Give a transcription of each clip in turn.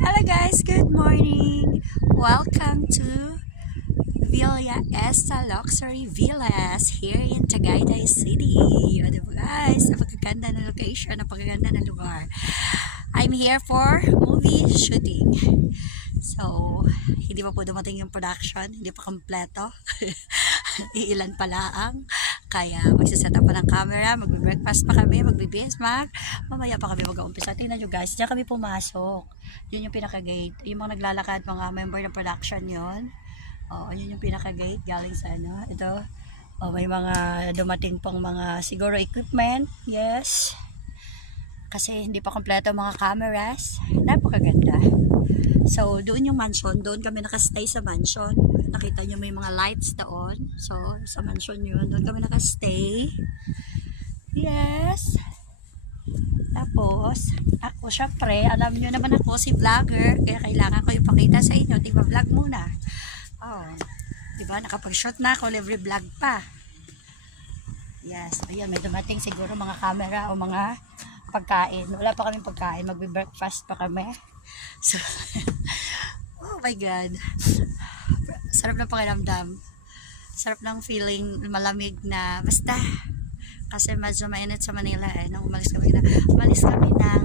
Hello guys, good morning. Welcome to Villa Esta Luxury Villas here in Tagaytay City. Ano po guys, napakaganda na location, napakaganda na lugar. I'm here for movie shooting. So, hindi pa po dumating yung production, hindi pa kompleto. Iilan pala ang kaya magsaset up pa ng camera, magbe-breakfast pa kami, magbe-BSMAC, mamaya pa kami mag-uumpisa. Tingnan nyo guys, diyan kami pumasok. Yun yung pinaka-gate. Yung mga naglalakad, mga member ng production yon. Yun yung pinaka-gate galing sa ano. Ito, may mga dumating pang mga siguro equipment. Yes. Kasi hindi pa kompleto mga cameras. Napakaganda. So, doon yung mansion. Doon kami nakastay sa mansion. Nakita nyo may mga lights doon. So, sa mansion yun. Doon kami nakastay. Yes. Tapos, ako syempre, alam nyo naman ako si vlogger. Kaya kailangan ko ipakita sa inyo. Diba vlog muna? Diba? Nakapag-shot na ako. Libre vlog pa. Yes. Ayan, may dumating siguro mga camera o mga pagkain. Wala pa kaming pagkain. Magbe-breakfast pa kami. So, oh my God. Sarap ng pakiramdam. Sarap ng feeling malamig na basta. Kasi medyo mainit sa Manila eh. Nung umalis kami ng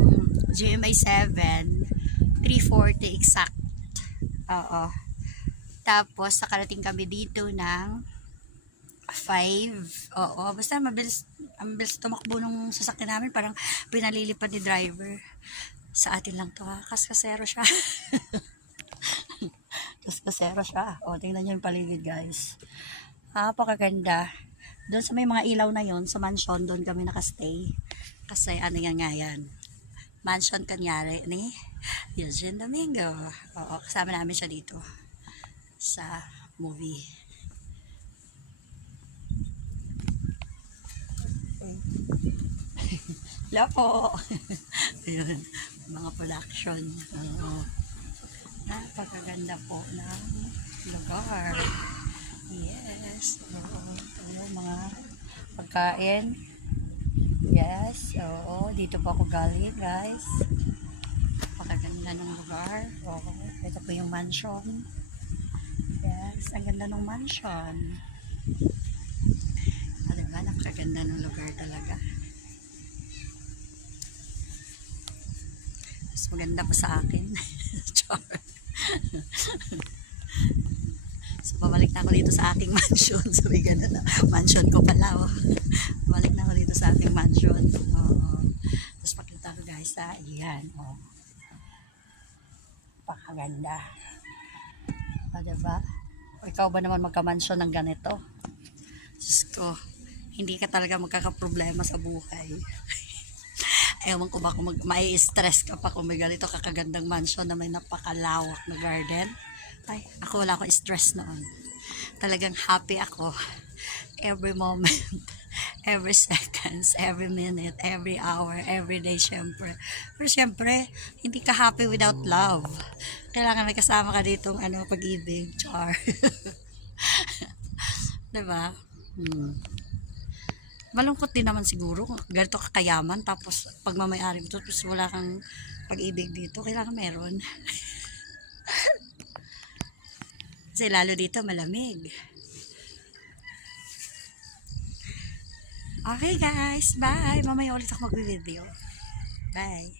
GMA 7, 3:40 exact. Oo. Tapos, nakarating kami dito ng 5. Oo. Basta mabilis tumakbo nung sasakyan namin. Parang pinalilipad ni driver. Sa atin lang to ha. Kaskasero siya. Kaskasero siya. O, tingnan nyo yung paligid guys. Napakaganda. Doon sa may mga ilaw na yon sa mansion, doon kami nakastay. Kasi ano yan nga yan. Mansion kanyari ni Eugene Domingo. Oo, kasama namin siya dito. Sa movie. Hello po. Ayun, mga production. Napakaganda po ng lugar. Yes. Ayun, mga pagkain. Yes. Oo, dito po ako galing, guys. Napakaganda ng lugar. Oo, ito po yung mansion. Yes, ang ganda ng mansion. Diba, napakaganda ng lugar talaga. Mas maganda pa sa akin. Char. So, pabalik na ako dito sa aking mansion. Sabi gano'n na. Mansion ko pala. Oh. Balik na ako dito sa aking mansion. Tapos pakita ko guys ha. Ayan. Pakaganda. Diba? O ikaw ba naman magka-mansion ng ganito? Diyos ko. Hindi ka talaga magkakaproblema sa buhay. Ewan ko ba kung mai-stress ka pa kung may ganito kakagandang mansion na may napakalawak na garden. Ay, ako wala akong stress noon. Talagang happy ako. Every moment, every seconds, every minute, every hour, every day, syempre. Pero syempre, hindi ka happy without love. Kailangan may kasama ka ditong pag-ibig. Char. Diba? Malungkot din naman siguro kung ganito kakayaman tapos pagmamayari mo tapos wala kang pag-ibig dito, kailangan meron. Kasi lalo dito malamig. Okay guys, bye. Mamaya ulit ako mag-video. Bye.